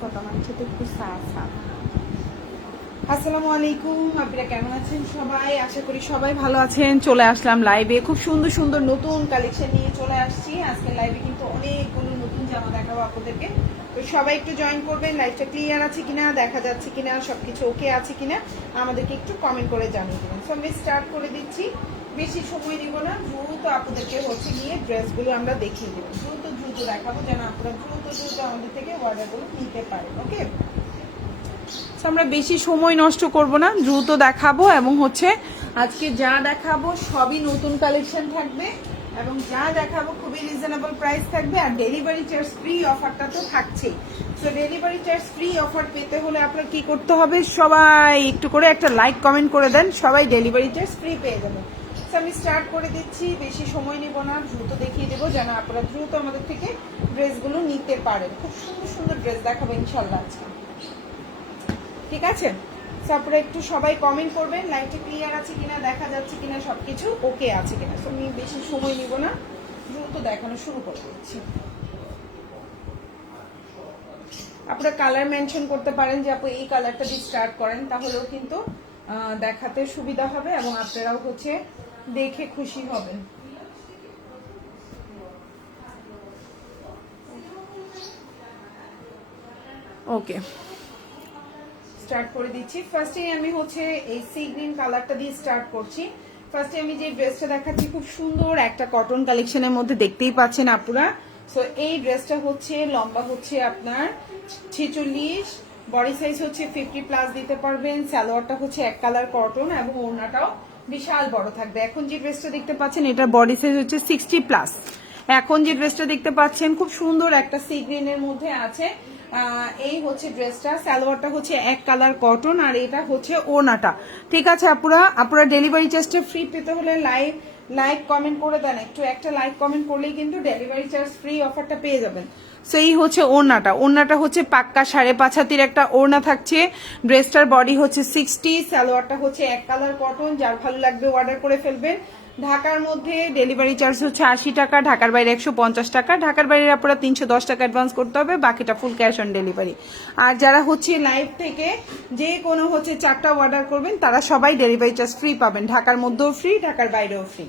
সা আসসালামু আলাইকুম কেমন আছেন সবাই? আশা করি সবাই ভালো আছেন। চলে আসলাম লাইভে খুব সুন্দর সুন্দর নতুন কালেকশন নিয়ে চলে আসছি। লাইভে কিন্তু নতুন জামা তো সবাই একটু জয়েন করবেন ক্লিয়ার আছে কিনা, দেখা যাচ্ছে কিনা, সবকিছু ওকে আছে কিনা, আমাদেরকে একটু কমেন্ট করে জানিয়ে দেবেন। সো আমি স্টার্ট করে দিচ্ছি। বেশি সময় নিব না, দ্রুত আপনাদেরকে হচ্ছে গিয়ে ড্রেসগুলো আমরা দেখিয়ে দেবো। দ্রুত দ্রুত দেখাবো যেন আপনারা দ্রুত দ্রুত আমাদের থেকে অর্ডারগুলো নিতে পারেন ওকে আমরা বেশি সময় নষ্ট করব না, দ্রুত দেখাবো এবং হচ্ছে আজকে যা দেখাবো সবই নতুন কালেকশন থাকবে এবং যা দেখাবো খুবই রিজনেবল প্রাইস থাকবে আর ডেলিভারি চার্জ ফ্রি অফারটা তো থাকছেই। So delivery charge free offer পেতে হলে আপনার কি করতে হবে? সবাই একটু করে একটা লাইক কমেন্ট করে দেন, সবাই ডেলিভারি চার্জ ফ্রি পেয়ে যাবেন। আমি স্টার্ট করে দিচ্ছি। বেশি সময় নিব না, দ্রুত দেখিয়ে দেবো যেন আপনারা দ্রুত আমাদের থেকে ড্রেসগুলো নিতে পারেন। খুব সুন্দর সুন্দর ড্রেস দেখাবো ইনশাল্লাহ আজকে। ঠিক আছে? আপনারা একটু সবাই কমেন্ট করবেন লাইটটা ক্লিয়ার আছে কিনা, দেখা যাচ্ছে কিনা, সবকিছু ওকে আছে কিনা। তো আমি বেশি সময় নিব না, দ্রুত দেখানো শুরু করে দিচ্ছি। আপনারা কালার মেনশন করতে পারেন যে আপু এই কালারটা দিয়ে স্টার্ট করেন, তাহলেও কিন্তু দেখাতে সুবিধা হবে এবং আপনারাও হচ্ছে দেখে খুশি হবেন ওকে স্টার্ট করে দিচ্ছি। ফার্স্টে আমি হচ্ছে এই সি গ্রিন কালারটা দিয়ে স্টার্ট করছি। ফার্স্টে আমি যে ড্রেসটা দেখাচ্ছি খুব সুন্দর একটা কটন কালেকশনের মধ্যে দেখতেই পাচ্ছেন আপুরা। সো এই ড্রেসটা হচ্ছে লম্বা হচ্ছে আপনার ছেচল্লিশ বডি সাইজ হচ্ছে ফিফটি প্লাস দিতে পারবেন। সালোয়ারটা হচ্ছে এক কালার কটন এবং ওড়নাটাও বিশাল বড় থাকবে। এখন যে ড্রেসটা দেখতে পাচ্ছেন, এটা বডি সাইজ হচ্ছে সিক্সটি প্লাস এখন যে ড্রেসটা দেখতে পাচ্ছেন, খুব সুন্দর একটা সি গ্রিনের মধ্যে আছে। এই হচ্ছে ড্রেসটা। সালোয়ারটা হচ্ছে এক কালার কটন আর এটা হচ্ছে ওনাটা ঠিক আছে, আপুরা? আপুরা ডেলিভারি চার্জটা ফ্রি পেতে হলে লাইভ লাইক কমেন্ট করে দেন। একটু একটা লাইক কমেন্ট করলেই কিন্তু ডেলিভারি চার্জ ফ্রি অফারটা পেয়ে যাবেন। সো এই হচ্ছে ওড়নাটা। ওড়নাটা হচ্ছে পাক্কা সাড়ে পাঁচ হাতির একটা ওড়না থাকছে। ড্রেসটার বডি হচ্ছে সিক্সটি, সালোয়ারটা হচ্ছে এক কালার কটন, যার ভালো লাগবে অর্ডার করে ফেলবেন। ঢাকার মধ্যে ডেলিভারি চার্জ হচ্ছে আশি টাকা, ঢাকার বাইরে একশো পঞ্চাশ টাকা। ঢাকার বাইরে আপনারা তিনশো দশ টাকা অ্যাডভান্স করতে হবে, বাকিটা ফুল ক্যাশ অন ডেলিভারি আর যারা হচ্ছে লাইভ থেকে যে কোনো হচ্ছে চারটা অর্ডার করবেন, তারা সবাই ডেলিভারি চার্জ ফ্রি পাবেন। ঢাকার মধ্যেও ফ্রি ঢাকার বাইরেও ফ্রি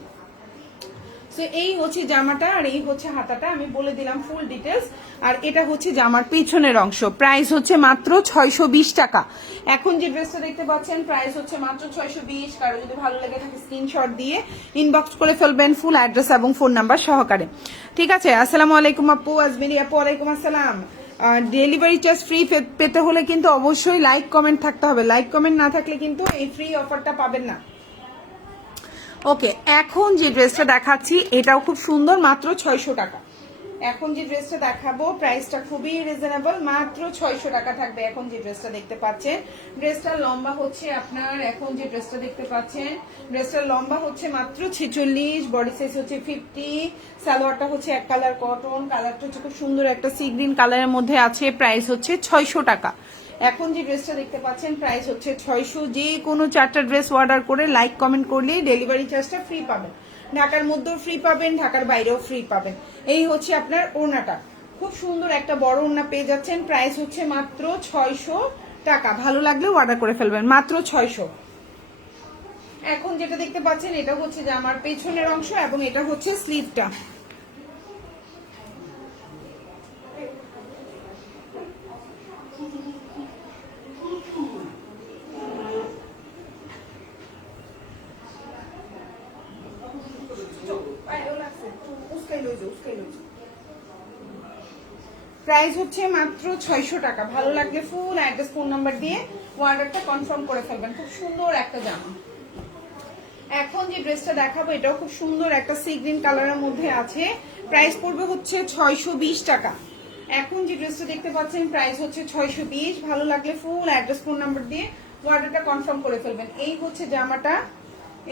তো এই হচ্ছে জামাটা আর এই হচ্ছে হাতাটা। আমি বলে দিলাম ফুল ডিটেলস আর এটা হচ্ছে জামার পিছনের অংশ। প্রাইস হচ্ছে মাত্র ছয়শো বিশ টাকা। এখন যে ড্রেসটা দেখতে পাচ্ছেন প্রাইস হচ্ছে মাত্র ছয়শো বিশ। কারও যদি ভালো লেগে থাকে স্ক্রিনশট দিয়ে ইনবক্স করে ফেলবেন ফুল অ্যাড্রেস এবং ফোন নাম্বার সহকারে। ঠিক আছে? আসসালামু আলাইকুম আপু, আজমিরি আপু, ওয়ালাইকুম আসসালাম। ডেলিভারি চার্জ ফ্রি পেতে হলে কিন্তু অবশ্যই লাইক কমেন্ট থাকতে হবে। লাইক কমেন্ট না থাকলে কিন্তু এই ফ্রি অফারটা পাবেন না। ওকে এখন যে ড্রেসটা দেখাচ্ছি এটাও খুব সুন্দর মাত্র ছয়শো টাকা। এখন যে ড্রেসটা দেখাবো প্রাইসটা খুবই রিজনেবল মাত্র ছয়শো টাকা থাকবে এখন যে ড্রেসটা দেখতে পাচ্ছেন। ড্রেসটার লম্বা হচ্ছে আপনার, এখন যে ড্রেসটা দেখতে পাচ্ছেন ড্রেসটার লম্বা হচ্ছে মাত্র ছেচল্লিশ বডি সাইজ হচ্ছে ফিফটি সালোয়ারটা হচ্ছে এক কালার কটন কালারটা হচ্ছে খুব সুন্দর একটা সি গ্রিন কালারের মধ্যে আছে প্রাইস হচ্ছে ছয়শো টাকা। এখন যে ড্রেসটা দেখতে পাচ্ছেন প্রাইস হচ্ছে ছয়শো। যে কোনো চারটা ড্রেস অর্ডার করে লাইক কমেন্ট করলে ডেলিভারি চার্জটা ফ্রি পাবেন। ঢাকার মধ্যেও ফ্রি পাবেন, ঢাকার বাইরেও ফ্রি পাবেন। এই হচ্ছে আপনার ওড়নাটা। খুব সুন্দর একটা বড় ওড়না পেয়ে যাচ্ছেন। প্রাইস হচ্ছে মাত্র ছয়শো টাকা। ভালো লাগলেও অর্ডার করে ফেলবেন। মাত্র ছয়শো। এখন যেটা দেখতে পাচ্ছেন এটা হচ্ছে জামার পেছনের অংশ এবং এটা হচ্ছে স্লিভটা প্রাইস হচ্ছে মাত্র ছয়শো টাকা। ভালো লাগলে ফুল অ্যাড্রেস ফোন নাম্বার দিয়ে অর্ডারটা কনফার্ম করে ফেলবেন। খুব সুন্দর একটা জামা। এখন যে ড্রেসটা দেখাবো, এটাও খুব সুন্দর একটা সি গ্রিন কালারের মধ্যে আছে। প্রাইস পড়বে হচ্ছে ছয়শো বিশ টাকা। এখন যে ড্রেসটা দেখতে পাচ্ছেন প্রাইস হচ্ছে ছয়শো বিশ। ভালো লাগলে ফুল অ্যাড্রেস ফোন নাম্বার দিয়ে অর্ডারটা কনফার্ম করে ফেলবেন। এই হচ্ছে জামাটা,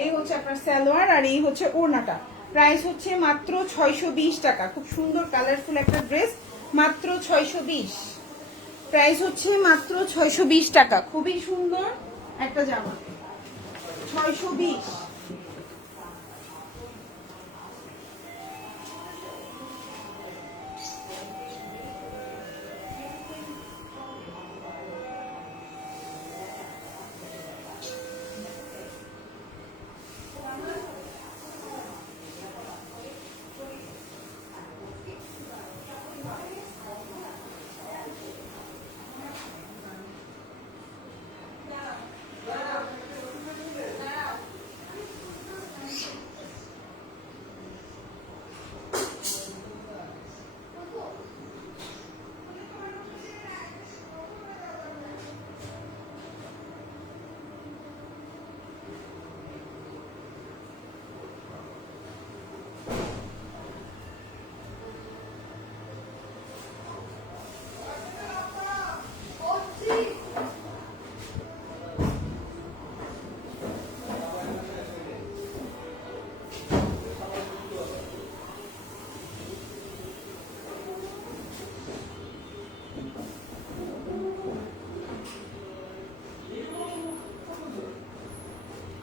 এই হচ্ছে আপনার সালোয়ার আর এই হচ্ছে ওড়নাটা। প্রাইস হচ্ছে মাত্র ছয়শো বিশ টাকা। খুব সুন্দর কালারফুল একটা ড্রেস মাত্র ছয়শো বিশ। প্রাইস হচ্ছে মাত্র ছয়শো বিশ টাকা। খুবই সুন্দর একটা জামা। ছয়শো বিশ।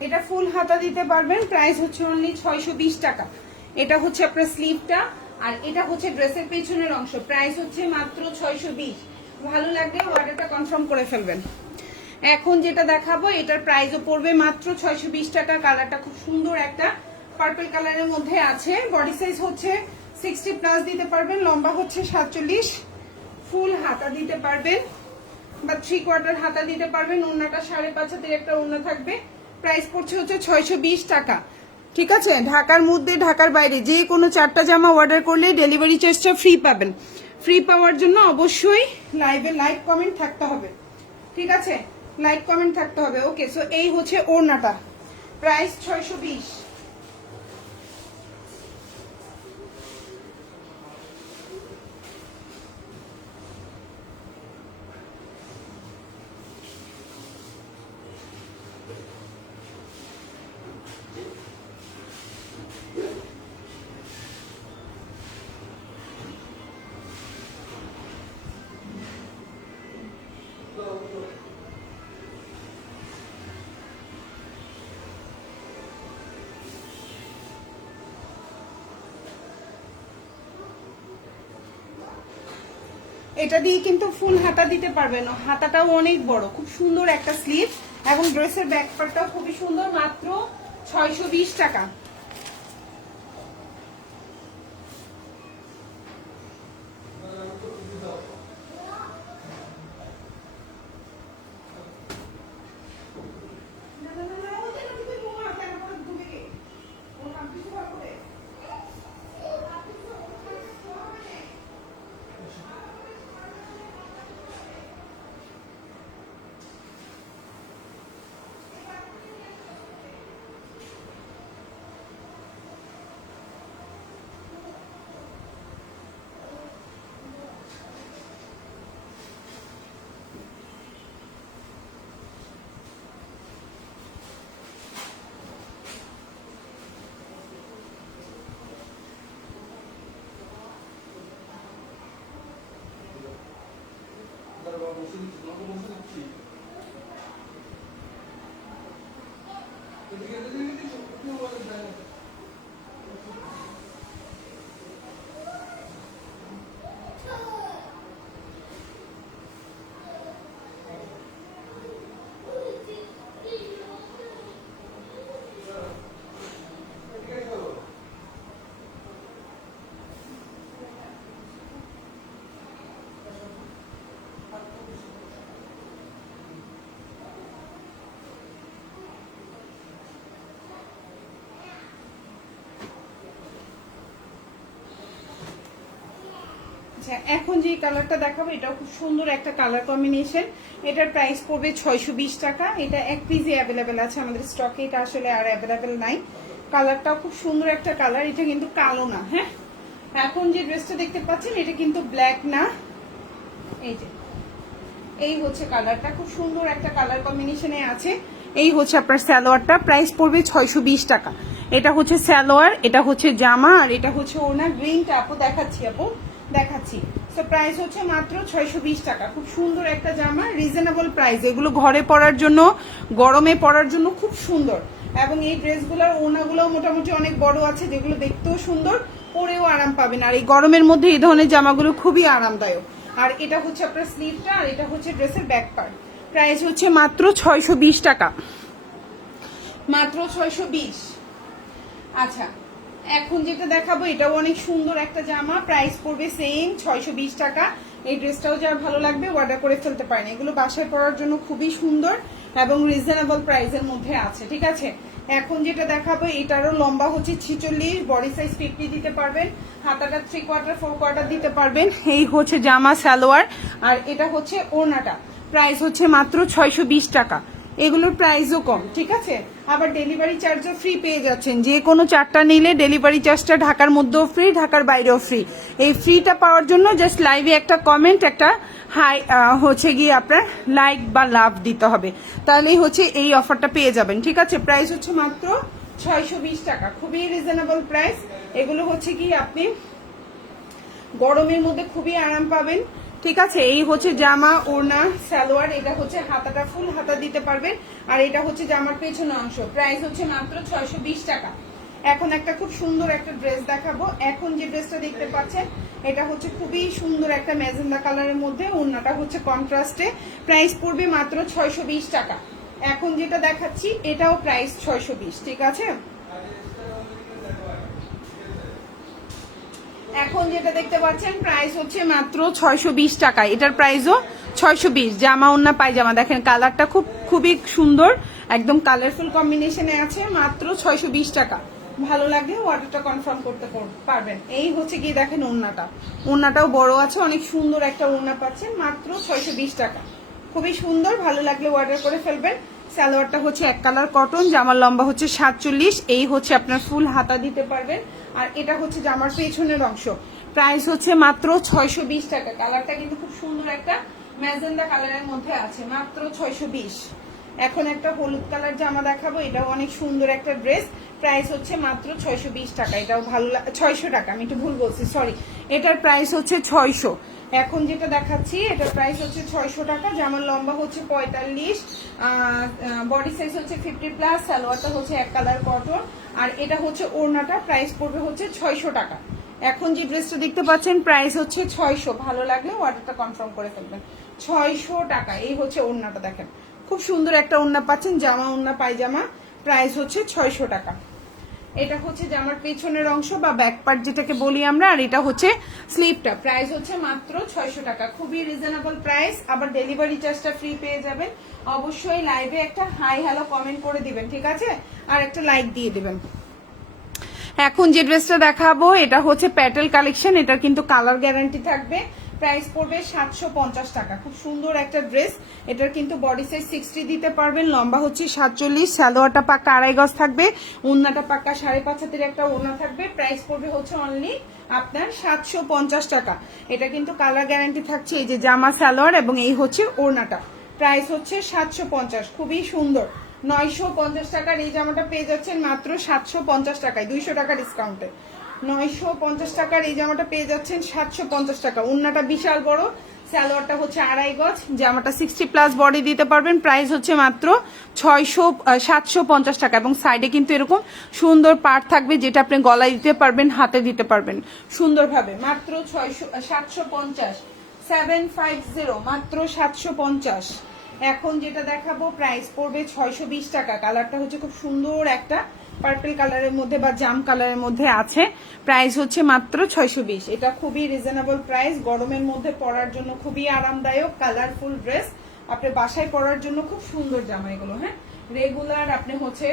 এটা ফুল হাতা দিতে পারবেন। প্রাইস হচ্ছে অনলি ছয়শো বিশ টাকা। এটা হচ্ছে আপনার স্লিভটা আর এটা হচ্ছে ড্রেসের পেছনের অংশ। প্রাইস হচ্ছে মাত্র ছয়শো বিশ। ভালো লাগলে অর্ডারটা কনফার্ম করে ফেলবেন। এখন যেটা দেখাবো, এটার প্রাইসও পড়বে মাত্র ছয়শো বিশ টাকা। কালারটা খুব সুন্দর একটা পার্পল কালারের মধ্যে আছে। বডি সাইজ হচ্ছে সিক্সটি প্লাস দিতে পারবেন, লম্বা হচ্ছে সাতচল্লিশ। ফুল হাতা দিতে পারবেন, বা থ্রি কোয়ার্টার হাতা দিতে পারবেন। ওনাটা সাড়ে পাঁচ হাতের একটা ওনা থাকবে। প্রাইস পড়ছে হচ্ছে ছয়শো বিশ টাকা। ঠিক আছে? ঢাকার মধ্যে, ঢাকার বাইরে, যে কোনো চারটা জামা অর্ডার করলে ডেলিভারি চার্জটা ফ্রি পাবেন। ফ্রি পাওয়ার জন্য অবশ্যই লাইভে লাইক কমেন্ট থাকতে হবে। ঠিক আছে? লাইক কমেন্ট থাকতে হবে। ওকে সো এই হচ্ছে ওড়নাটা। প্রাইস ছয়শো বিশ। এটা দিয়ে কিন্তু ফুল হাতা দিতে পারবে না হাতাটাও অনেক বড়, খুব সুন্দর একটা স্লিপ এবং ড্রেসের ব্যাক পার্টটাও খুবই সুন্দর, মাত্র ছয়শো বিশ বিশ টাকা আচ্ছা এখন যে কালারটা দেখাবো, এটাও খুব সুন্দর একটা কালার কম্বিনেশন এটার প্রাইস পড়বে ছয়শো বিশ টাকা। এটা এক পিসে অ্যাভেলেবেল আছে আমাদের স্টকে এটা আসলে আর অ্যাভেলেবেল নাই। কালারটাও খুব সুন্দর একটা কালার, এটা কিন্তু কালো না হ্যাঁ? এখন যে ড্রেসটা দেখতে পাচ্ছেন, এটা কিন্তু ব্ল্যাক না। এই যে, এই হচ্ছে কালারটা, খুব সুন্দর একটা কালার কম্বিনেশনে আছে। এই হচ্ছে আপনার স্যালোয়ারটা প্রাইস পড়বে ছয়শো বিশ টাকা। এটা হচ্ছে স্যালোয়ার এটা হচ্ছে জামা, আর এটা হচ্ছে ওনার গ্রিনটা আপু দেখাচ্ছি আপু। দেখাচ্ছি। তো প্রাইস হচ্ছে মাত্র ছয়শো বিশ টাকা। খুব সুন্দর একটা জামা রিজনেবল প্রাইস এগুলো ঘরে পরার জন্য, গরমে পরার জন্য খুব সুন্দর। এবং এই ড্রেসগুলোর ওনাগুলো মোটামুটি অনেক বড় আছে, যেগুলো দেখতেও সুন্দর, পরেও আরাম পাবেন। আর এই গরমের মধ্যে এই ধরনের জামাগুলো খুবই আরামদায়ক। আর এটা হচ্ছে আপনার স্লিভটা আর এটা হচ্ছে ড্রেসের ব্যাক পার্ট প্রাইস হচ্ছে মাত্র ছয়শো বিশ টাকা। মাত্র ছয়শো বিশ। আচ্ছা এখন যেটা দেখাবো, এটাও অনেক সুন্দর একটা জামা। প্রাইস পড়বে সেম ছয়শো বিশ টাকা। এই ড্রেসটাও যার ভালো লাগবে অর্ডার করে ফেলতে পারেন। এগুলো বাসায় পরার জন্য খুবই সুন্দর এবং রিজনেবল প্রাইসের মধ্যে আছে, ঠিক আছে? এখন যেটা দেখাবো, এটারও লম্বা হচ্ছে ছিচল্লিশ বডি সাইজ ফিফটি দিতে পারবেন। হাতাটা থ্রি কোয়ার্টার ফোর কোয়ার্টার দিতে পারবেন। এই হচ্ছে জামা, সালোয়ার। আর এটা হচ্ছে ওড়নাটা। প্রাইস হচ্ছে মাত্র ছয়শো বিশ টাকা। এগুলোর প্রাইসও কম, ঠিক আছে? আবার ডেলিভারি চার্জও ফ্রি পেয়ে যাচ্ছেন। যে কোনো চারটা নিলে ডেলিভারি চার্জটা ঢাকার মধ্যেও ফ্রি ঢাকার বাইরেও ফ্রি এই ফ্রিটা পাওয়ার জন্য জাস্ট লাইভে একটা কমেন্ট একটা হাই হচ্ছে গিয়ে আপনার লাইক বা লাভ দিতে হবে। তাহলেই হচ্ছে এই অফারটা পেয়ে যাবেন, ঠিক আছে? প্রাইস হচ্ছে মাত্র ছয়শো বিশ টাকা। খুবই রিজনেবল প্রাইস এগুলো হচ্ছে কি আপনি গরমের মধ্যে খুবই আরাম পাবেন। ঠিক আছে, এই হচ্ছে জামা, ওড়না, সালোয়ার, এটা হচ্ছে হাতাটা ফুল হাতা দিতে পারবেন। আর এটা হচ্ছে জামার পেছনে অংশ। প্রাইস হচ্ছে মাত্র ছয়শো বিশ টাকা। এখন একটা খুব সুন্দর একটা ড্রেস দেখাবো। এখন যে ড্রেসটা দেখতে পাচ্ছেন, এটা হচ্ছে খুবই সুন্দর একটা ম্যাজেন্ডা কালারের মধ্যে, ওড়নাটা হচ্ছে কন্ট্রাস্টে। প্রাইস পড়বে মাত্র ছয়শো বিশ টাকা। এখন যেটা দেখাচ্ছি, এটাও প্রাইস ছয়শো বিশ, ঠিক আছে? এখন যেটা দেখতে পাচ্ছেন প্রাইস হচ্ছে মাত্র ছয়শো বিশ টাকা। এটার প্রাইসও ছয়শো বিশ। জামা ওন্না পায়জামা। দেখেন কালারটা খুব, খুবই সুন্দর, একদম কালারফুল কম্বিনেশনে আছে, মাত্র ছয়শো বিশ টাকা। ভালো লাগলে অর্ডারটা কনফার্ম করতে পারবেন। এই হচ্ছে গিয়ে দেখেন ওন্নাটা ওন্নাটাও বড় আছে, অনেক সুন্দর একটা ওন্না পাচ্ছেন, মাত্র ছয়শো বিশ টাকা। খুবই সুন্দর, ভালো লাগলে অর্ডার করে ফেলবেন। সালোয়ারটা হচ্ছে এক কালার কটন জামার লম্বা হচ্ছে সাতচল্লিশ। এই হচ্ছে আপনার ফুল হাতা দিতে পারবেন। আর এটা হচ্ছে জামার পেছনের অংশ। প্রাইস হচ্ছে মাত্র ছয়শো বিশ টাকা। কালারটা কিন্তু খুব সুন্দর একটা ম্যাজেন্ডা কালারের মধ্যে আছে, মাত্র ছয়শো বিশ। এখন একটা হলুদ কালার জামা দেখাবো, এটাও অনেক সুন্দর একটা ড্রেস। প্রাইস হচ্ছে মাত্র ছয়শো বিশ টাকা, এটাও ভালো ছয়শো টাকা, আমি একটু ভুল বলছি সরি এটার প্রাইস হচ্ছে ছয়শো। এখন যেটা দেখাচ্ছি, এটার প্রাইস হচ্ছে ছয়শো টাকা, জামার লম্বা হচ্ছে পঁয়তাল্লিশ বডি সাইজ হচ্ছে ফিফটি প্লাস সালোয়ারটা হচ্ছে এক কালার কটন আর এটা হচ্ছে ওড়নাটা প্রাইস পড়বে হচ্ছে ছয়শো টাকা। এখন যে ড্রেসটা দেখতে পাচ্ছেন প্রাইস হচ্ছে ছয়শো। ভালো লাগলে অর্ডারটা কনফার্ম করে ফেলবেন। ছয়শো টাকা, এই হচ্ছে ওড়নাটা দেখেন। খুব সুন্দর একটা ওড়না পাচ্ছেন, জামা ওড়না, পায়জামা প্রাইস হচ্ছে ছয়শো টাকা। এটা হচ্ছে জামার পেছনের অংশ বা ব্যাক পার্ট যেটাকে বলি আমরা, আর এটা হচ্ছে স্লিপটা প্রাইস হচ্ছে মাত্র ছয়শো টাকা। খুবই রিজনেবল প্রাইস আবার ডেলিভারি চার্জটা ফ্রি পেয়ে যাবেন। অবশ্যই লাইভে একটা হাই হ্যালো কমেন্ট করে দিবেন, ঠিক আছে? আর একটা লাইক দিয়ে দিবেন। এখন যে ড্রেসটা দেখাবো, এটা হচ্ছে প্যাটেল কালেকশন এটার কিন্তু কালার গ্যারান্টি থাকবে। প্রাইস পড়বে সাতশো পঞ্চাশ টাকা। খুব সুন্দর একটা ড্রেস। এটার কিন্তু বডি সাইজ সিক্সটি দিতে পারবেন, লম্বা হচ্ছে সাতচল্লিশ, সালোয়ারটা পাক্কা আড়াই গজ থাকবে, উন্নাটা পাক্কা সাড়ে পাঁচ হাতের একটা ওনা থাকবে, প্রাইস পড়বে হচ্ছে অনলি আপনার সাতশো পঞ্চাশ টাকা। এটা কিন্তু কালার গ্যারান্টি থাকছে, এই যে জামা স্যালোয়ার এবং এই হচ্ছে ওড়নাটা। প্রাইস হচ্ছে সাতশো পঞ্চাশ, খুবই সুন্দর। নয়শো পঞ্চাশ টাকার এই জামাটা পেয়ে যাচ্ছেন মাত্র সাতশো পঞ্চাশ টাকায়, দুইশো টাকা ডিসকাউন্টে নয়শো পঞ্চাশ টাকার এই জামাটা পেয়ে যাচ্ছেন সাতশো পঞ্চাশ টাকা। উন্নাটা বিশাল বড়। স্যালোয়ারটা হচ্ছে আড়াই গজ। জামাটা সিক্সটি প্লাস বডি দিতে পারবেন। প্রাইস হচ্ছে মাত্র ছয়শো সাতশো পঞ্চাশ টাকা এবং সাইডে কিন্তু এরকম সুন্দর পার্ট থাকবে যেটা আপনি গলায় দিতে পারবেন, হাতে দিতে পারবেন। সুন্দরভাবে মাত্র ছয়শো সাতশো পঞ্চাশ। সেভেন ফাইভ জিরো মাত্র সাতশো পঞ্চাশ। এখন যেটা দেখাবো প্রাইস পড়বে ছয়শো বিশ টাকা। কালারটা হচ্ছে খুব সুন্দর একটা পার্পল কালারের মধ্যে বা জাম কালারের মধ্যে আছে। প্রাইস হচ্ছে মাত্র ছয়শো বিশ। এটা খুবই রিজনেবল প্রাইস গরমের মধ্যে পরার জন্য খুবই আরামদায়ক কালারফুল ড্রেস আপনি বাসায় পরার জন্য খুব সুন্দর জামা এগুলো হ্যাঁ? রেগুলার আপনি হচ্ছে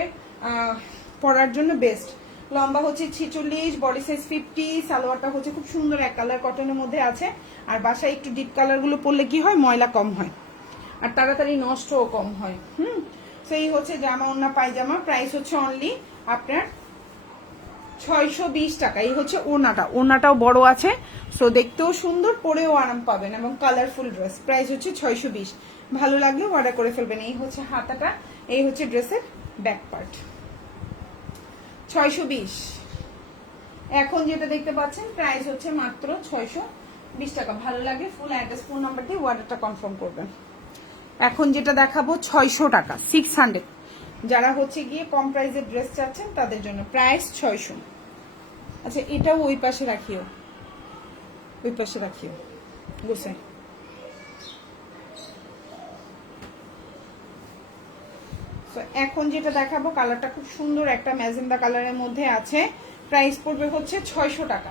পরার জন্য বেস্ট লম্বা হচ্ছে ছিচল্লিশ বডি সাইজ ফিফটি সালোয়ারটা হচ্ছে খুব সুন্দর এক কালার কটনের মধ্যে আছে। আর বাসায় একটু ডিপ কালারগুলো পরলে কি হয়? ময়লা কম হয়। আর তাড়াতাড়ি নষ্টও কম হয়। হুম? সেই হচ্ছে জামা ওনা পায়জামা। প্রাইস হচ্ছে অনলি আপনার ছয়শো বিশ টাকা। এই হচ্ছে ওনাটা। ওনাটাও বড় আছে। সো দেখতেও সুন্দর, পরেও আরাম পাবেন এবং কালারফুল ড্রেস প্রাইস হচ্ছে ছয়শো বিশ। ভালো লাগলে অর্ডার করে ফেলবেন। এই হচ্ছে হাতাটা, এই হচ্ছে ড্রেসের ব্যাক পার্ট ছয়শো বিশ। এখন যেটা দেখতে পাচ্ছেন প্রাইস হচ্ছে মাত্র ছয়শো বিশ টাকা। ভালো লাগে ফুল অ্যাড্রেস ফোন নাম্বার দিয়ে অর্ডারটা কনফার্ম করবেন। এখন যেটা দেখাবো, ছয়শো টাকা। সিক্স হান্ড্রেড যারা হচ্ছে গিয়ে কম প্রাইসের ড্রেস চাচ্ছেন তাদের জন্য প্রাইস ছয়শো। আচ্ছা এটাও ওই পাশে রাখিও। ওই পাশে রাখিও। So, এখন যেটা দেখাবো কালারটা খুব সুন্দর একটা ম্যাজেন্ডা কালারের মধ্যে আছে। প্রাইস পড়বে হচ্ছে ছয়শো টাকা।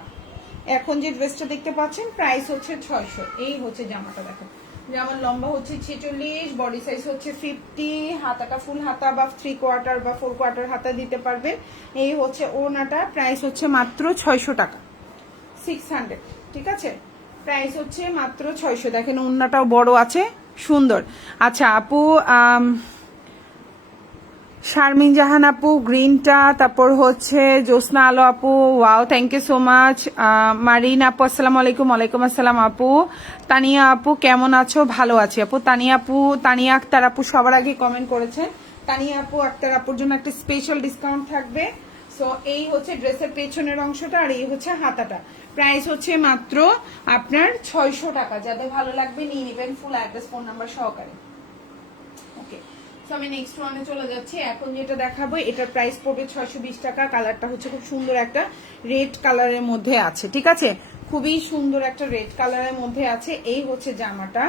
এখন যে ড্রেসটা দেখতে পাচ্ছেন প্রাইস হচ্ছে ছয়শো। এই হচ্ছে জামাটা দেখো। জামার লম্বা হচ্ছে ছেচল্লিশ বডি সাইজ হচ্ছে ফিফটি হাতাটা ফুল হাতা বা থ্রি কোয়ার্টার বা ফোর কোয়ার্টার হাতা দিতে পারবেন এই হচ্ছে ওনাটা প্রাইস হচ্ছে মাত্র ছয়শো টাকা। সিক্স হান্ড্রেড ঠিক আছে? প্রাইস হচ্ছে মাত্র ছয়শো। দেখেন ওনাটাও বড় আছে, সুন্দর। আচ্ছা আপু শারমিন জাহান আপু, গ্রিনটা, তারপর হচ্ছে জ্যোৎস্না আলো আপু, wow thank you so much Marin আপু, আসসালামু আলাইকুম, ওয়ালাইকুম আসসালাম আপু। তানিয়া আপু, কেমন আছো? ভালো আছি আপু। তানিয়া আপু, তানিয়া আক্তার আপু সবার আগে কমেন্ট করেছেন। তানিয়া আপু, আক্তার আপুর জন্য একটা স্পেশাল ডিসকাউন্ট থাকবে। সো এই হচ্ছে ড্রেসের পেছনের অংশটা আর এই হচ্ছে হাতাটা। প্রাইস হচ্ছে মাত্র আপনার ছয়শো টাকা। যাদের ভালো লাগবে নিয়ে নেবেন ফুল অ্যাড্রেস ফোন নাম্বার সহকারে। তো আমি নেক্সট ওয়ানে চলে যাচ্ছি। এখন যেটা দেখাবো, এটার প্রাইস পড়বে টাকা। কালারটা হচ্ছে খুব সুন্দর একটা রেড কালারের মধ্যে আছে, ঠিক আছে? খুবই সুন্দর একটা রেড কালারের মধ্যে আছে। এই হচ্ছে জামাটা।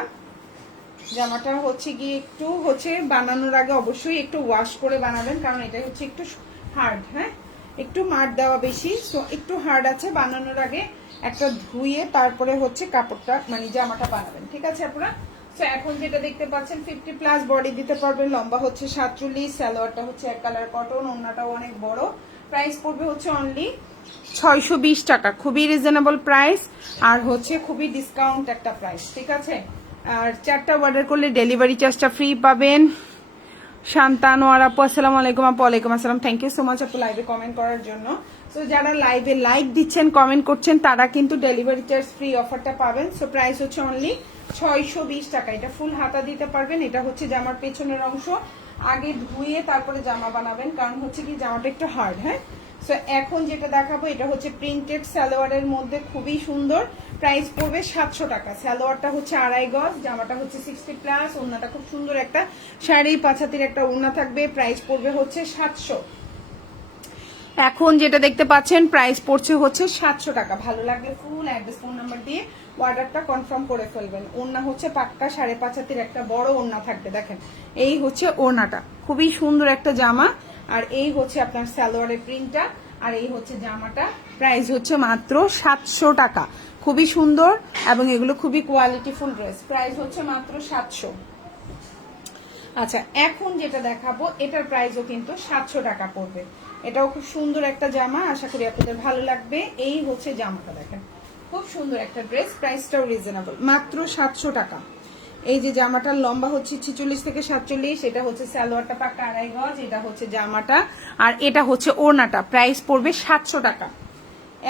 জামাটা হচ্ছে গিয়ে একটু হচ্ছে বানানোর আগে অবশ্যই একটু ওয়াশ করে বানাবেন, কারণ এটা হচ্ছে একটু হার্ড হ্যাঁ? একটু মার দেওয়া বেশি। তো একটু হার্ড আছে, বানানোর আগে একটা ধুয়ে তারপরে হচ্ছে কাপড়টা মানে জামাটা বানাবেন, ঠিক আছে আপনারা? তো এখন যেটা দেখতে পাচ্ছেন ফিফটি প্লাস বডি দিতে পারবেন, লম্বা হচ্ছে সাতচল্লিশ, সালোয়ারটা হচ্ছে এক কালার কটন ওড়নাটাও অনেক বড়। প্রাইস পড়বে হচ্ছে অনলি ছয়শো বিশ টাকা, খুবই রিজনেবল প্রাইস আর হচ্ছে খুবই ডিসকাউন্ট একটা প্রাইস ঠিক আছে? আর চারটা অর্ডার করলে ডেলিভারি চার্জটা ফ্রি পাবেন। শান্তানোয়ার আপু, আসসালামু আলাইকুম, আপু, ওয়ালাইকুম আসসালাম। থ্যাংক ইউ সো মাচ আপু লাইভে কমেন্ট করার জন্য। সো যারা লাইভে লাইক দিচ্ছেন কমেন্ট করছেন, তারা কিন্তু ডেলিভারি চার্জ ফ্রি অফারটা পাবেন। সো প্রাইস হচ্ছে অনলি ছয়শো বিশ টাকা। এটা ফুল হাতা দিতে পারবেন। এটা হচ্ছে জামার পেছনের অংশ। আগে ধুয়ে তারপরে জামা বানাবেন। কারণ হচ্ছে কি, জামাটা একটু হার্ড হ্যাঁ? সো এখন যেটা দেখাবো, এটা হচ্ছে প্রিন্টেড সালোয়ারের মধ্যে খুবই সুন্দর। প্রাইস পড়বে সাতশো টাকা। সালোয়ারটা হচ্ছে আড়াই গজ, জামাটা হচ্ছে সিক্সটি প্লাস ওড়নাটা খুব সুন্দর একটা শাড়ি পাছাতির একটা ওড়না থাকবে। প্রাইস পড়বে হচ্ছে সাতশো। এখন যেটা দেখতে পাচ্ছেন প্রাইস পড়ছে হচ্ছে সাতশো টাকা। ভালো লাগলে ফুল অ্যাড্রেস ফোন নাম্বার দিয়ে অর্ডারটা কনফার্ম করে ফেলবেন। ওড়না হচ্ছে পাক্কা সাড়ে পাঁচ হাতের একটা বড় ওড়না থাকবে, দেখেন। এই হচ্ছে ওড়নাটা। খুবই সুন্দর একটা জামা। আর এই হচ্ছে আপনার সালোয়ারের প্রিন্টটা আর এই হচ্ছে জামাটা। প্রাইস হচ্ছে মাত্র সাতশো টাকা। খুবই সুন্দর এবং এগুলো খুবই কোয়ালিটিফুল ড্রেস প্রাইস হচ্ছে মাত্র সাতশো। আচ্ছা এখন যেটা দেখাবো, এটার প্রাইসও কিন্তু সাতশো টাকা পড়বে। এটাও খুব সুন্দর একটা জামা। আশা করি আপনাদের ভালো লাগবে। এই হচ্ছে জামাটা, দেখেন। খুব সুন্দর একটা ড্রেস, প্রাইসটাও রিজনেবল মাত্র সাতশো টাকা। এই যে জামাটার লম্বা হচ্ছে ছিচল্লিশ থেকে সাতচল্লিশ, এটা হচ্ছে সালোয়ারটা পাকা আড়াই গজ, এটা হচ্ছে জামাটা, আর এটা হচ্ছে ওড়নাটা। প্রাইস পড়বে সাতশো টাকা।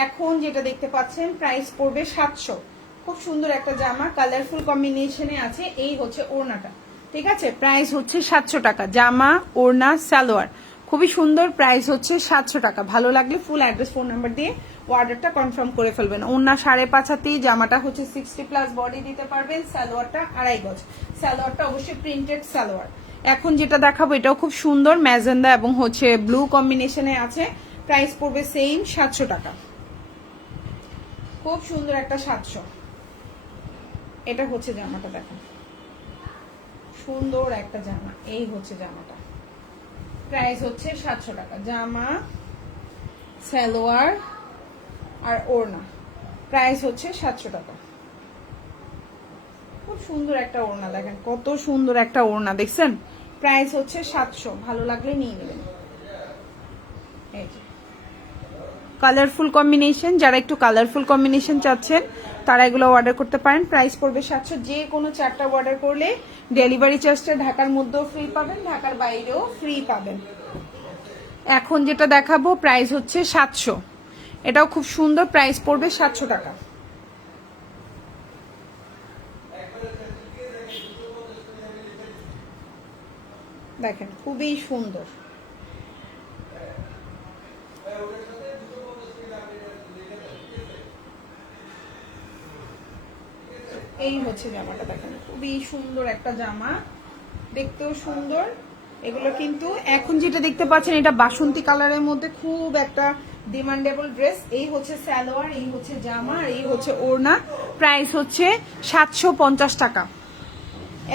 এখন যেটা দেখতে পাচ্ছেন, প্রাইস পড়বে সাতশো। খুব সুন্দর একটা জামা কালারফুল কম্বিনেশনে আছে, এই হচ্ছে ওড়নাটা। ঠিক আছে? প্রাইস হচ্ছে সাতশো টাকা। জামা, ওড়না, সালোয়ার। খুবই সুন্দর, প্রাইস হচ্ছে সাতশো টাকা। ভালো লাগলে ফুল অ্যাড্রেস ফোন নাম্বার দিয়ে অর্ডারটা কনফার্ম করে ফেলবেন। ওড়না সাড়ে পাঁচ হাতি জামাটা হচ্ছে সিক্সটি প্লাস বডি দিতে পারবেন, সালোয়ারটা আড়াই গজ। সালোয়ারটা অবশ্যই প্রিন্টেড সালোয়ার। এখন যেটা দেখাবো, এটাও খুব সুন্দর, ম্যাজেন্ডা এবং হচ্ছে ব্লু কম্বিনেশনে আছে। প্রাইস পড়বে সেম সাতশো টাকা। খুব সুন্দর একটা সাতশো। এটা হচ্ছে জামাটা দেখো। সুন্দর একটা জামা, এই হচ্ছে জামাটা। প্রাইস হচ্ছে সাতশো টাকা। জামা, সালোয়ার আর ওড়না। প্রাইস হচ্ছে সাতশো টাকা। খুব সুন্দর একটা ওড়না দেখেন, কত সুন্দর একটা ওড়না, দেখছেন? প্রাইস হচ্ছে সাতশো, ভালো লাগলে নিয়ে নেবেন। এই কালারফুল কম্বিনেশন যারা একটু কালারফুল কম্বিনেশন চাচ্ছেন, তারা এগুলো অর্ডার করতে পারেন। প্রাইস পড়বে সাতশো, যে কোনো চারটা অর্ডার করলে ডেলিভারি চার্জটা ঢাকার মধ্যেও ফ্রি পাবেন, ঢাকার বাইরেও ফ্রি পাবেন। এখন যেটা দেখাবো প্রাইস হচ্ছে সাতশো। এটাও খুব সুন্দর প্রাইস পড়বে সাতশো টাকা। দেখেন, খুবই সুন্দর। এই হচ্ছে জামাটা, দেখেন, খুবই সুন্দর একটা জামা। দেখতেও সুন্দর। এগুলো কিন্তু এখন যেটা দেখতে পাচ্ছেন, এটা বাসন্তী কালারের মধ্যে খুব একটা ডিমান্ডেবল ড্রেস এই হচ্ছে স্যালোয়ার এই হচ্ছে জামা, আর এই হচ্ছে ওড়না। প্রাইস হচ্ছে সাতশো পঞ্চাশ টাকা।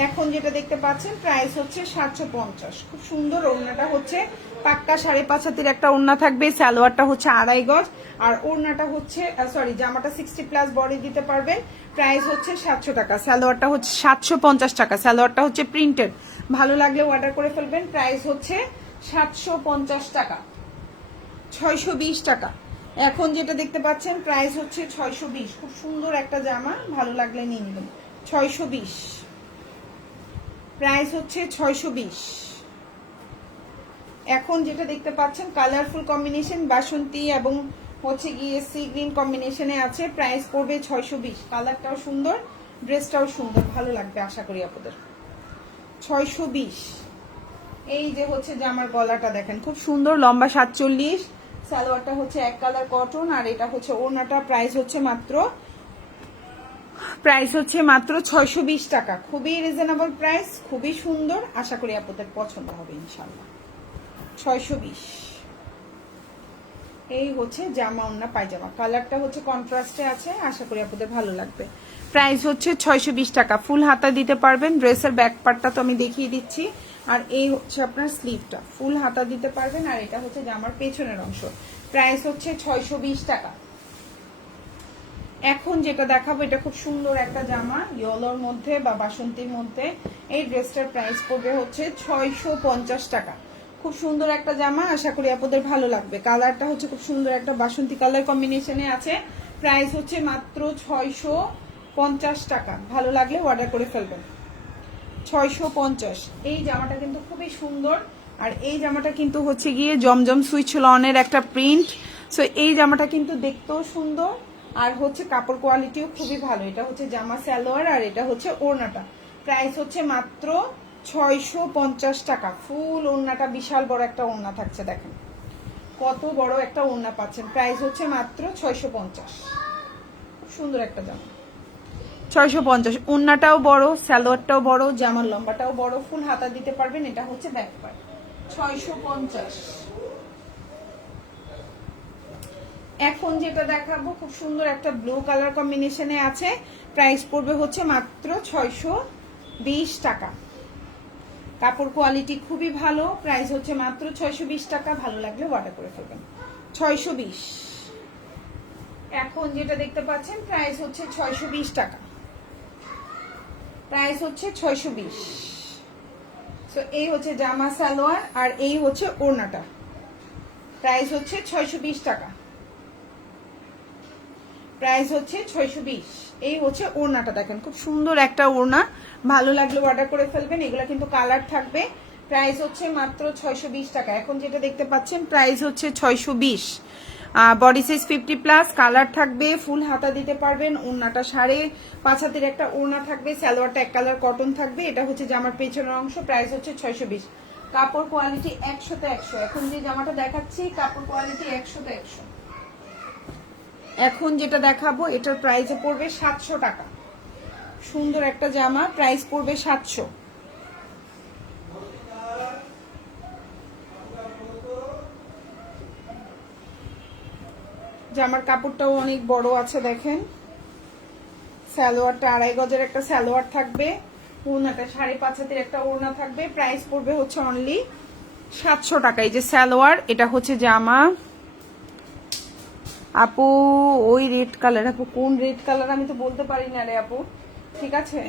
এখন যেটা দেখতে পাচ্ছেন প্রাইস হচ্ছে সাতশো পঞ্চাশ। খুব সুন্দর ওড়নাটা হচ্ছে। পাক্কা সাড়ে পাঁচ হাতের একটা ওড়না থাকবে, সালোয়ারটা হচ্ছে আড়াই গজ, আর ওড়নাটা হচ্ছে সরি জামাটা সিক্সটি প্লাস বডি দিতে পারবেন প্রাইস হচ্ছে সাতশো টাকা, সালোয়ারটা হচ্ছে সাতশো পঞ্চাশ টাকা, সালোয়ারটা হচ্ছে প্রিন্টেড ভালো লাগলে অর্ডার করে ফেলবেন প্রাইস হচ্ছে সাতশো পঞ্চাশ টাকা, ছয়শো বিশ টাকা। এখন যেটা দেখতে পাচ্ছেন প্রাইস হচ্ছে ছয়শো বিশ। খুব সুন্দর একটা জামা, ভালো লাগলে নিয়ে নেবেন, ছয়শো বিশ। প্রাইস হচ্ছে ছয়শো বিশ। এখন যেটা দেখতে পাচ্ছেন কালারফুল কম্বিনেশন বাসন্তী এবং হচ্ছে গিয়ে সি গ্রিন কম্বিনেশনে আছে। প্রাইস পড়বে ছয়শো বিশ। কালারটাও সুন্দর ড্রেসটাও সুন্দর। ভালো লাগবে আশা করি আপনাদের। ছয়শো বিশ। এই যে হচ্ছে জামার গলাটা দেখেন, খুব সুন্দর, লম্বা সাতচল্লিশ। সালোয়ারটা হচ্ছে এক কালার কটন আর এটা হচ্ছে ওড়নাটা। প্রাইস হচ্ছে মাত্র প্রাইস হচ্ছে মাত্র ছয়শো বিশ টাকা। খুবই রিজনেবল প্রাইস খুবই সুন্দর। আশা করি আপনাদের পছন্দ হবে ইনশাল্লাহ ছয়শো বিশ। এই হচ্ছে জামা ওন্না পায়জামা। কালারটা হচ্ছে কন্ট্রাস্টে আছে, আশা করি আপনাদের ভালো লাগবে। প্রাইস হচ্ছে ছয়শো বিশ টাকা। ফুল হাতা দিতে পারবেন, ড্রেসের ব্যাক পার্টটা তো আমি দেখিয়ে দিচ্ছি। আর এই হচ্ছে আপনার স্লিভটা ফুল হাতা দিতে পারবেন, আর এটা হচ্ছে জামার পেছনের অংশ। প্রাইস হচ্ছে ছয়শো বিশ টাকা। এখন যেটা দেখাবো, এটা খুব সুন্দর একটা জামা ইয়েলোর মধ্যে বা বাসন্তীর মধ্যে। এই ড্রেসটার প্রাইস পড়বে হচ্ছে ছয়শো পঞ্চাশ টাকা। খুব সুন্দর একটা জামা, আশা করি আপনাদের ভালো লাগবে। কালারটা হচ্ছে খুব সুন্দর একটা বাসন্তী কালার কম্বিনেশনে আছে। প্রাইস হচ্ছে মাত্র ছয়শো পঞ্চাশ টাকা। ভালো লাগলে অর্ডার করে ফেলবেন। ছয়শো পঞ্চাশ। এই জামাটা কিন্তু খুবই সুন্দর। আর এই জামাটা কিন্তু হচ্ছে গিয়ে জমজম সুইচ লনের একটা প্রিন্ট সো এই জামাটা কিন্তু দেখতেও সুন্দর। আর হচ্ছে কাপড় কোয়ালিটিও খুবই ভালো। এটা হচ্ছে জামা স্যালোয়ার আর এটা হচ্ছে ওড়নাটা। প্রাইস হচ্ছে মাত্র ছয়শো পঞ্চাশ টাকা। ফুল ওড়নাটা বিশাল বড় একটা ওড়না থাকছে, দেখেন। কত বড় একটা ওড়না পাচ্ছেন। প্রাইস হচ্ছে মাত্র ছয়শো পঞ্চাশ। সুন্দর একটা জামা। ছয়শো পঞ্চাশ। ওড়নাটাও বড় স্যালোয়ারটাও বড়, জামার লম্বাটাও বড়, ফুল হাতা দিতে পারবেন, এটা হচ্ছে ব্যাক ছয়শো পঞ্চাশ। এখন যেটা দেখাবো, খুব সুন্দর একটা ব্লু কালার কম্বিনেশনে আছে। প্রাইস পড়বে হচ্ছে মাত্র ছয়শো বিশ টাকা। কাপড় কোয়ালিটি খুবই ভালো প্রাইস হচ্ছে মাত্র ছয়শো বিশ টাকা, ভালো লাগলে অর্ডার করে ফেলবেন। ছয়শো বিশ। এখন যেটা দেখতে পাচ্ছেন প্রাইস হচ্ছে ছয়শো বিশ টাকা। প্রাইস হচ্ছে ছয়শো তো এই হচ্ছে জামা সালোয়ার আর এই হচ্ছে ওড়নাটা। প্রাইস হচ্ছে ছয়শো বিশ টাকা। প্রাইস হচ্ছে ছয়শো বিশ। এই হচ্ছে ওড়নাটা দেখেন, খুব সুন্দর একটা ওড়না। ভালো লাগলে অর্ডার করে ফেলবেন, এগুলো কিন্তু কালার থাকবে। প্রাইস হচ্ছে মাত্র ছয়শো বিশ টাকা। এখন যেটা দেখতে পাচ্ছেন প্রাইস হচ্ছে ছয়শো বিশ। Body size fifty plus colour থাকবে ফুল হাতা দিতে পারবেন, ওড়নাটা সাড়ে পাঁচ হাতের একটা ওড়না থাকবে, সালোয়ারটা এক কালার কটন থাকবে, এটা হচ্ছে জামার পেছনের অংশ প্রাইস হচ্ছে ছয়শো বিশ। কাপড় কোয়ালিটি একশোতে একশো। এখন যে জামাটা দেখাচ্ছি, কাপড় কোয়ালিটি একশোতে একশো। এখন যেটা দেখাবো, এটার প্রাইসে পড়বে সাতশো টাকা। সুন্দর একটা জামা প্রাইস পড়বে সাতশো। জামার কাপড়টাও অনেক বড় আছে, দেখেন। সালোয়ারটা আড়াই গজের একটা সালোয়ার থাকবে, ওড়নাটা সাড়ে পাঁচ হাতের একটা ওড়না থাকবে প্রাইস পড়বে হচ্ছে অনলি সাতশো টাকা। এই যে সালোয়ার, এটা হচ্ছে জামা। আপু, ওই রেড কালার আপু, কোন রেড কালার আমি তো বলতে পারি না রে আপু। ঠিক আছে?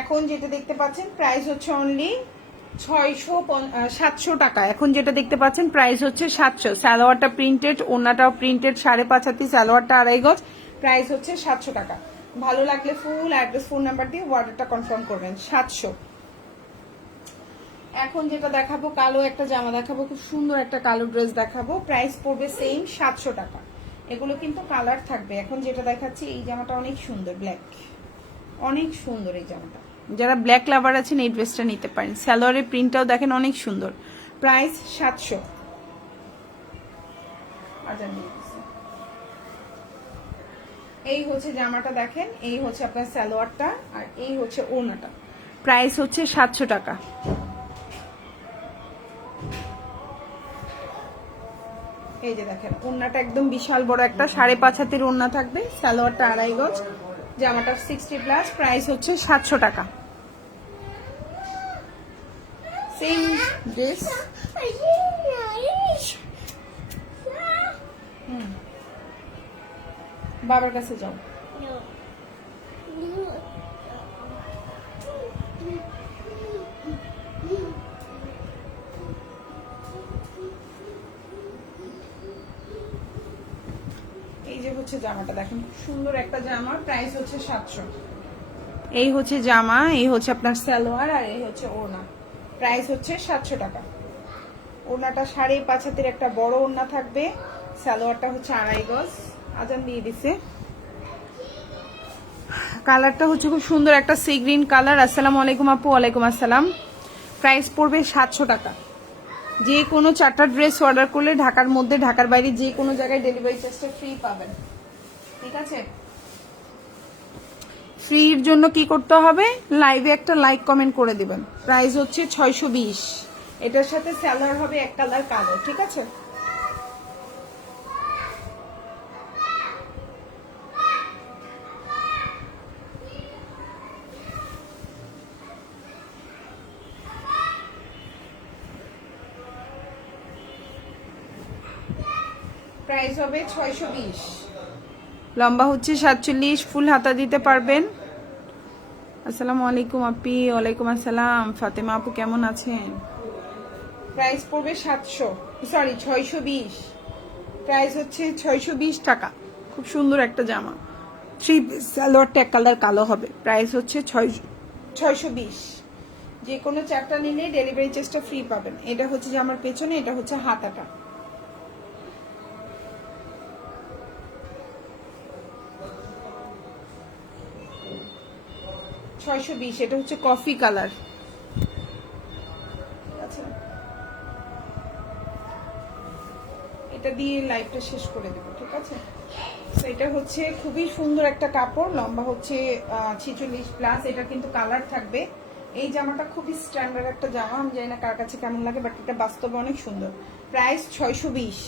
এখন যেটা দেখতে পাচ্ছেন প্রাইস হচ্ছে অনলি ছয়শো সাতশো টাকা। এখন যেটা দেখতে পাচ্ছেন প্রাইস হচ্ছে সাতশো। সালোয়ারটা প্রিন্টেড ওনাটাও প্রিন্টেড সাড়ে পাঁচ হাতি, সালোয়ারটা আড়াই গজ প্রাইস হচ্ছে সাতশো টাকা। ভালো লাগলে ফুল অ্যাড্রেস ফোন নাম্বার দিয়ে অর্ডারটা কনফার্ম করবেন, সাতশো। এখন যেটা দেখাবো, কালো একটা জামা দেখাবো, খুব সুন্দর একটা কালো ড্রেস দেখাবো প্রাইস পড়বে সেম সাতশো টাকা। এগুলো কিন্তু কালার থাকবে। এখন যেটা দেখাচ্ছি এই জামাটা অনেক সুন্দর ব্ল্যাক অনেক সুন্দর এই জামাটা। যারা ব্ল্যাক লাভার আছেন এই ড্রেসটা নিতে পারেন। স্যালোয়ারের প্রিন্টটাও দেখেন অনেক সুন্দর। প্রাইস সাতশো। এই হচ্ছে জামাটা দেখেন এই হচ্ছে আপনার সালোয়ারটা আর এই হচ্ছে ওড়নাটা। প্রাইস হচ্ছে সাতশো টাকা। এই যে দেখেন, ওড়নাটা একদম বিশাল বড় একটা, সাড়ে পাঁচ হাতের ওড়না থাকবে, সালোয়ারটা আড়াই গজ। জামাটা সিক্সটি প্লাস প্রাইস হচ্ছে সাতশো টাকা। সেম ড্রেস বাবার কাছে যাও। হচ্ছে জামাটা দেখেন, খুব সুন্দর একটা জামা প্রাইস হচ্ছে সাতশো। এই হচ্ছে জামা, এই হচ্ছে আপনার সালোয়ার আর এই হচ্ছে ওড়না। প্রাইস হচ্ছে সাতশো টাকা। ওড়নাটা সাড়ে পাঁচ হাতের একটা বড় ওড়না থাকবে। সালোয়ারটা হচ্ছে আড়াই গজ। আজান দিয়ে দিছে। কালারটা হচ্ছে খুব সুন্দর একটা সি গ্রিন কালার। আসসালামু আলাইকুম আপু, ওয়ালাইকুম আসসালাম। প্রাইস পড়বে সাতশো টাকা। যে কোনো চারটা ড্রেস অর্ডার করলে ঢাকার মধ্যে, ঢাকার বাইরে যে কোনো জায়গায় ডেলিভারি চার্জটা ফ্রি পাবেন। ঠিক আছে? ফ্রির জন্য কি করতে হবে? লাইভে একটা লাইক কমেন্ট করে দিবেন। প্রাইস হচ্ছে ছয়শো বিশ। এটার সাথে স্যালার হবে এক কালার কালো, ঠিক আছে? প্রাইস হবে ছয়শো বিশ। লম্বা হচ্ছে সাতচল্লিশ, ফুল হাতা দিতে পারবেন। আসসালামু আলাইকুম আপি, ওয়ালাইকুম আসসালাম। ফাতেমা আপু, কেমন আছেন? প্রাইস পড়বে সাতশো সরি ছয়শো বিশ। প্রাইস হচ্ছে ছয়শো বিশ টাকা। খুব সুন্দর একটা জামা। থ্রি সালোয়ারটা এক কালার কালো হবে। প্রাইস হচ্ছে ছয়শো বিশ। যে কোনো চারটা নিলে ডেলিভারি চার্জটা ফ্রি পাবেন। এটা হচ্ছে যে আমার পেছনে, এটা হচ্ছে হাতাটা। ছয়শো বিশ, এটা হচ্ছে কফি কালার। আচ্ছা। এটা দিয়ে লাইভটা শেষ করে দেবো, ঠিক আছে? তো এটা হচ্ছে খুবই সুন্দর একটা কাপড়, লম্বা হচ্ছে ছিচল্লিশ প্লাস এটা কিন্তু কালার থাকবে। এই জামাটা খুবই স্ট্যান্ডার্ড একটা জামা, আমি জানি না কার কাছে কেমন লাগে বাট এটা বাস্তবে অনেক সুন্দর। প্রাইস ছয়শো বিশ।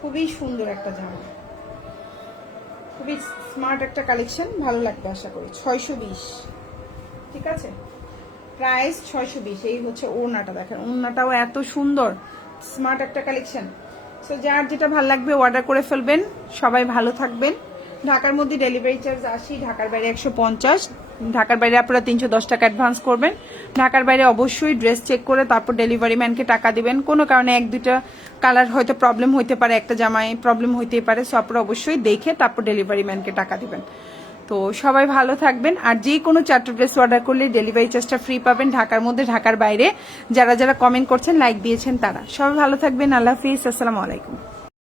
খুবই সুন্দর একটা জামা। খুবই স্মার্ট একটা কালেকশন ভালো লাগবে আশা করি। ছয়শো বিশ। ঠিক আছে? প্রাইস ছয়শো বিশ। এই হচ্ছে ওড়নাটা দেখেন। ওড়নাটাও এত সুন্দর স্মার্ট একটা কালেকশন সো যার যেটা ভালো লাগবে অর্ডার করে ফেলবেন। সবাই ভালো থাকবেন। ঢাকার মধ্যে ডেলিভারি চার্জ আসি, ঢাকার বাইরে একশো পঞ্চাশ। ঢাকার বাইরে আপনারা তিনশো দশ টাকা অ্যাডভান্স করবেন। ঢাকার বাইরে অবশ্যই ড্রেস চেক করে তারপর ডেলিভারি ম্যানকে টাকা দিবেন। কোনো কারণে এক দুটা কালার হয়তো প্রবলেম হইতে পারে, একটা জামায় প্রবলেম হইতেই পারে সো আপনারা অবশ্যই দেখে তারপর ডেলিভারি ম্যানকে টাকা দিবেন। তো সবাই ভালো থাকবেন, আর যে কোনো চারটা ড্রেস অর্ডার করলে ডেলিভারি চার্জটা ফ্রি পাবেন। ঢাকার মধ্যে, ঢাকার বাইরে। যারা যারা কমেন্ট করছেন লাইক দিয়েছেন তারা। সবাই ভালো থাকবেন, আল্লাহ হাফিজ, আসসালামু আলাইকুম।